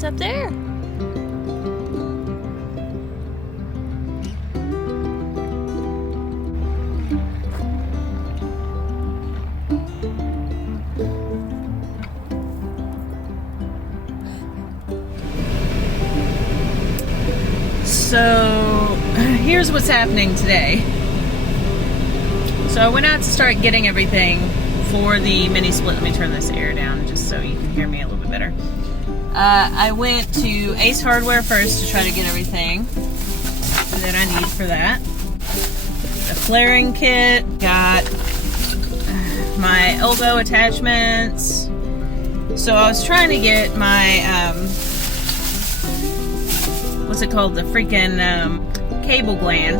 what's up there. So, here's what's happening today. So I went out to start getting everything for the mini split. Let me turn this air down just so you can hear me a little bit better. I went to Ace Hardware first to try to get everything that I need for that. The flaring kit, got my elbow attachments. So I was trying to get my, what's it called? The freaking cable gland.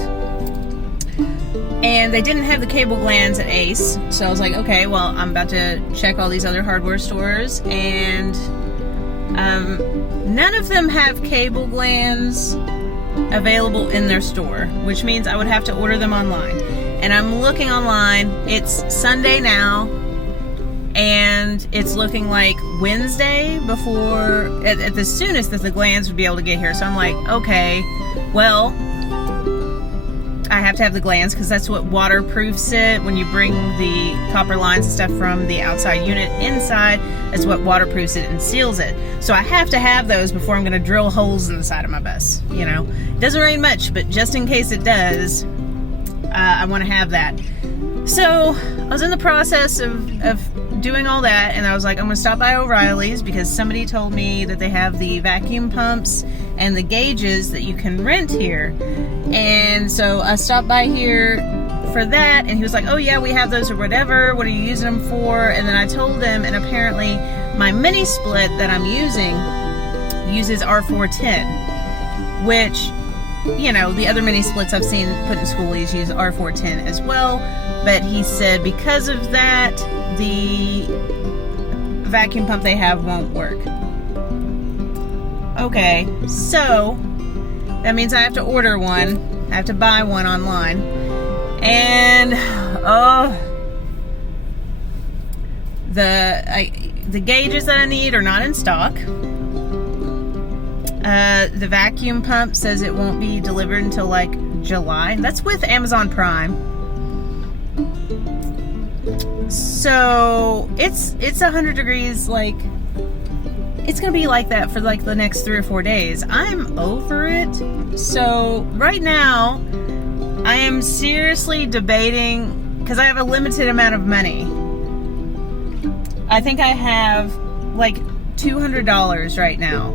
And they didn't have the cable glands at Ace. So I was like, okay, well, I'm about to check all these other hardware stores. And none of them have cable glands available in their store, which means I would have to order them online. And I'm looking online. It's Sunday now. And it's looking like Wednesday before, at the soonest that the glands would be able to get here. So I'm like, okay, well, I have to have the glands because that's what waterproofs it. When you bring the copper lines and stuff from the outside unit inside, that's what waterproofs it and seals it. So I have to have those before I'm going to drill holes in the side of my bus. You know, it doesn't rain much, but just in case it does, I want to have that. So I was in the process of doing all that, and I was like, I'm going to stop by O'Reilly's because somebody told me that they have the vacuum pumps and the gauges that you can rent here. And so I stopped by here for that, and he was like, oh yeah, we have those or whatever. What are you using them for? And then I told him, and apparently my mini split that I'm using uses R410, which, you know, the other mini splits I've seen put in Skoolies use R410 as well. But he said because of that, the vacuum pump they have won't work. Okay, so that means I have to order one. I have to buy one online. And the gauges that I need are not in stock. The vacuum pump says it won't be delivered until like July. That's with Amazon Prime. So it's 100 degrees, like it's gonna be like that for like the next 3 or 4 days. I'm over it. So right now I am seriously debating, because I have a limited amount of money. I think I have like $200 right now,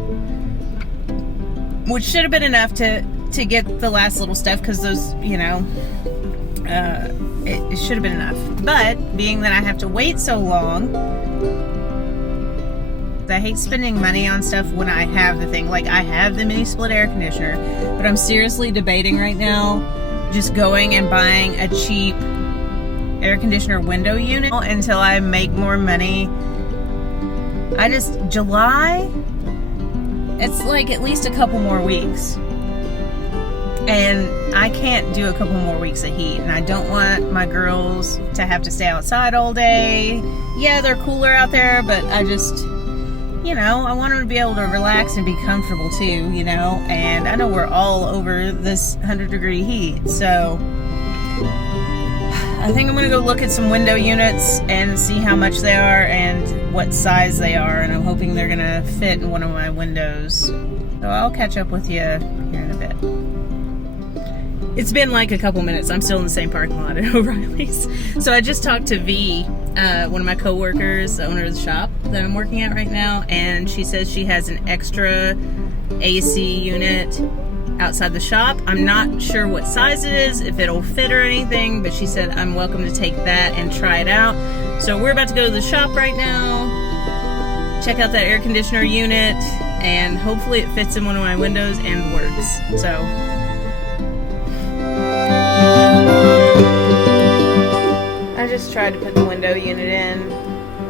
which should have been enough to get the last little stuff, because those, you know, it should have been enough. But being that I have to wait so long, I hate spending money on stuff when I have the thing. Like, I have the mini split air conditioner, but I'm seriously debating right now just going and buying a cheap air conditioner window unit until I make more money. July, it's like at least a couple more weeks. And I can't do a couple more weeks of heat. And I don't want my girls to have to stay outside all day. Yeah, they're cooler out there, but I just, you know, I want them to be able to relax and be comfortable too, you know. And I know we're all over this 100-degree heat. So I think I'm going to go look at some window units and see how much they are and what size they are. And I'm hoping they're going to fit in one of my windows. So I'll catch up with you here in a bit. It's been like a couple minutes. I'm still in the same parking lot at O'Reilly's. So I just talked to V, one of my co-workers, the owner of the shop that I'm working at right now, and she says she has an extra AC unit outside the shop. I'm not sure what size it is, if it'll fit or anything, but she said I'm welcome to take that and try it out. So we're about to go to the shop right now, check out that air conditioner unit, and hopefully it fits in one of my windows and works. So I just tried to put the window unit in.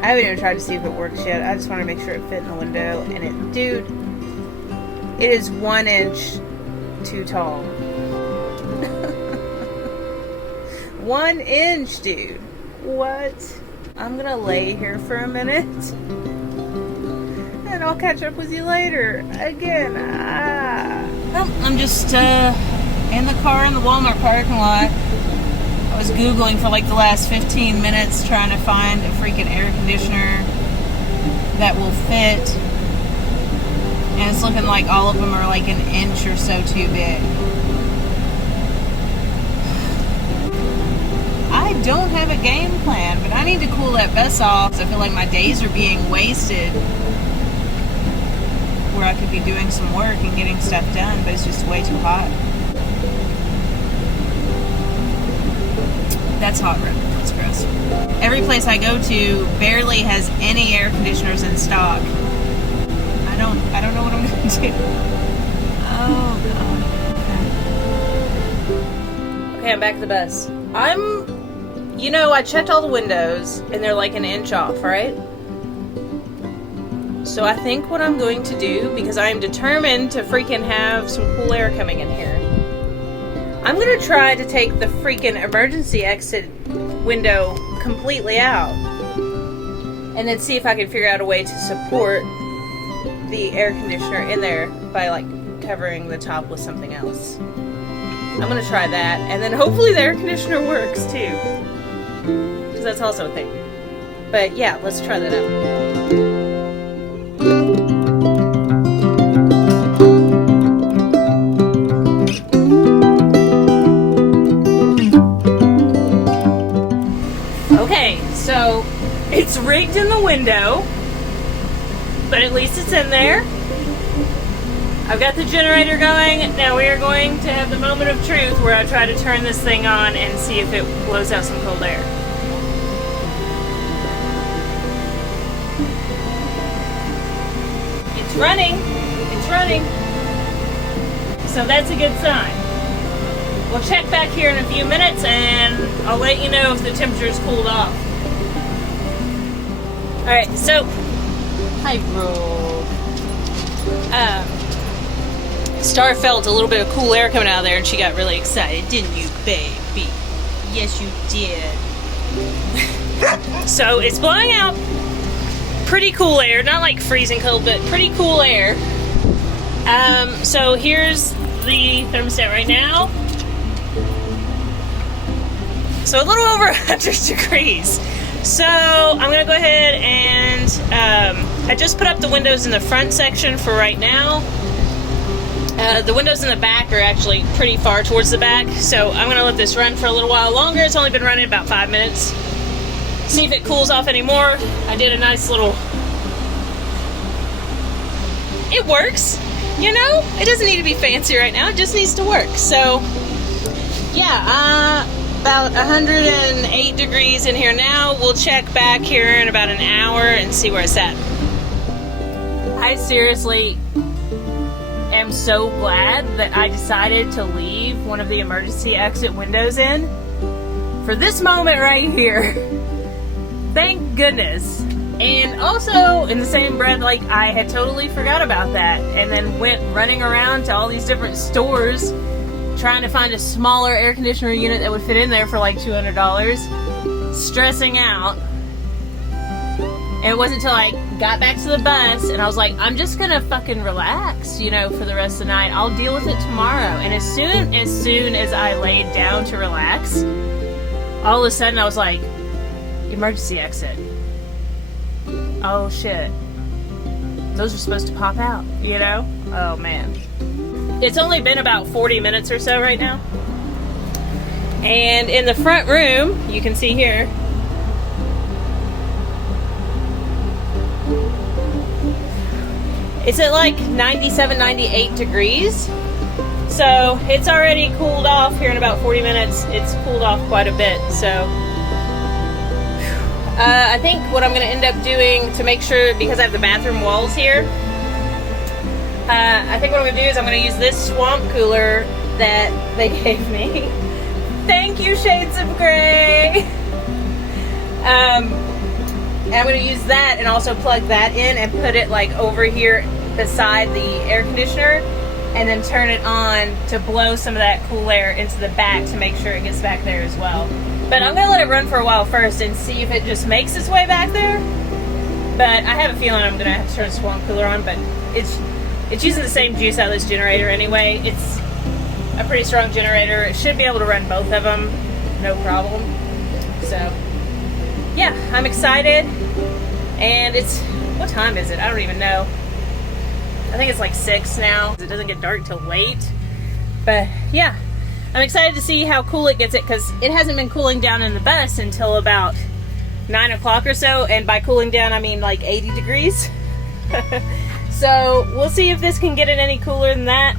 I haven't even tried to see if it works yet. I just want to make sure it fit in the window. And it, dude, it is 1 inch too tall. 1 inch, dude. What? I'm gonna lay here for a minute, and I'll I'll catch up with you later. Again. Well, I'm just in the car in the Walmart parking lot. I was Googling for like the last 15 minutes trying to find a freaking air conditioner that will fit. And it's looking like all of them are like an inch or so too big. I don't have a game plan, but I need to cool that bus off. I feel like my days are being wasted where I could be doing some work and getting stuff done, but it's just way too hot. That's hot, right? That's gross. Every place I go to barely has any air conditioners in stock. I don't know what I'm gonna do. Oh god. Okay, I'm back at the bus. I checked all the windows and they're like an inch off, right? So I think what I'm going to do, because I am determined to freaking have some cool air coming in here, I'm gonna try to take the freaking emergency exit window completely out and then see if I can figure out a way to support the air conditioner in there by like covering the top with something else. I'm gonna try that, and then hopefully the air conditioner works too, because that's also a thing. But yeah, let's try that out. Okay, so it's rigged in the window, but at least it's in there. I've got the generator going. Now we are going to have the moment of truth where I try to turn this thing on and see if it blows out some cold air. It's running. It's running. So that's a good sign. We'll check back here in a few minutes and I'll let you know if the temperature's cooled off. Alright, so hi bro. Star felt a little bit of cool air coming out of there and she got really excited, didn't you, baby? Yes, you did. So it's blowing out pretty cool air, not like freezing cold, but pretty cool air. So here's the thermostat right now. So a little over 100 degrees. So I'm gonna go ahead and I just put up the windows in the front section for right now. The windows in the back are actually pretty far towards the back, so I'm going to let this run for a little while longer. It's only been running about 5 minutes. See if it cools off anymore. I did a nice little... It works, you know? It doesn't need to be fancy right now. It just needs to work. So, yeah, about 108 degrees in here now. We'll check back here in about an hour and see where it's at. I seriously... am so glad that I decided to leave one of the emergency exit windows in for this moment right here. Thank goodness. And also, in the same breath, like, I had totally forgot about that and then went running around to all these different stores trying to find a smaller air conditioner unit that would fit in there for like $200, stressing out. And it wasn't until I got back to the bus and I was like, I'm just gonna fucking relax, you know, for the rest of the night. I'll deal with it tomorrow. And as soon as I laid down to relax, all of a sudden I was like, emergency exit. Oh shit. Those are supposed to pop out, you know? Oh man. It's only been about 40 minutes or so right now. And in the front room, you can see here, it's at like 97, 98 degrees. So it's already cooled off here in about 40 minutes. It's cooled off quite a bit. So I think what I'm going to end up doing to make sure, because I have the bathroom walls here, I think what I'm going to do is I'm going to use this swamp cooler that they gave me. Thank you, Shades of Grey. And I'm going to use that and also plug that in and put it like over here beside the air conditioner and then turn it on to blow some of that cool air into the back to make sure it gets back there as well. But I'm going to let it run for a while first and see if it just makes its way back there. But I have a feeling I'm gonna have to turn the swamp cooler on, but it's using the same juice out of this generator anyway. It's a pretty strong generator. It should be able to run both of them, no problem. So, yeah, I'm excited. And it's, what time is it? I don't even know. I think it's like 6 now. It doesn't get dark till late. But yeah, I'm excited to see how cool it gets it, because it hasn't been cooling down in the bus until about 9 o'clock or so. And by cooling down, I mean like 80 degrees. So we'll see if this can get it any cooler than that.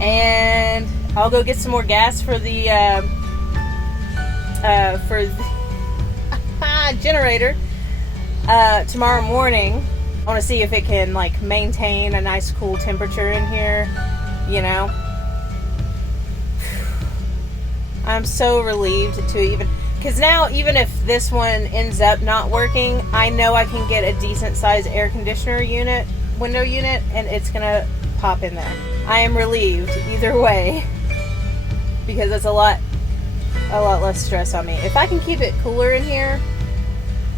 And I'll go get some more gas for the generator tomorrow morning. I want to see if it can like maintain a nice cool temperature in here, you know. I'm so relieved to even, because now even if this one ends up not working, I know I can get a decent sized air conditioner unit, window unit, and it's gonna pop in there. I am relieved either way, because that's a lot less stress on me. If I can keep it cooler in here,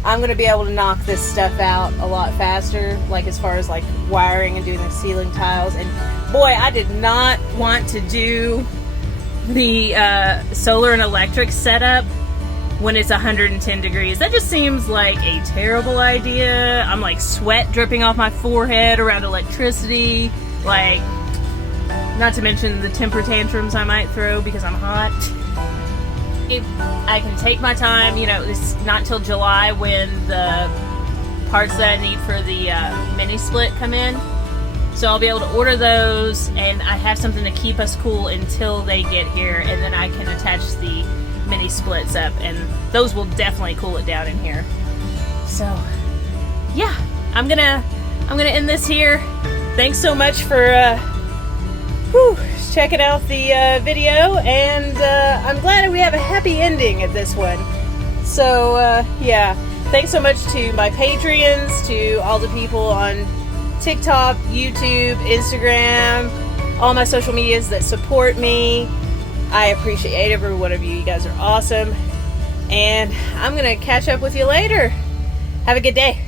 I'm gonna be able to knock this stuff out a lot faster, like as far as like wiring and doing the ceiling tiles. And boy, I did not want to do the solar and electric setup when it's 110 degrees. That just seems like a terrible idea. I'm like sweat dripping off my forehead around electricity, like, not to mention the temper tantrums I might throw because I'm hot. If I can take my time, you know, it's not till July when the parts that I need for the mini split come in. So I'll be able to order those, and I have something to keep us cool until they get here, and then I can attach the mini splits up, and those will definitely cool it down in here. So yeah, I'm gonna end this here. Thanks so much for checking out the video, and I'm glad we have a happy ending at this one. So yeah, thanks so much to my Patreons, to all the people on TikTok, YouTube, Instagram, all my social medias that support me. I appreciate every one of you. You guys are awesome. And I'm going to catch up with you later. Have a good day.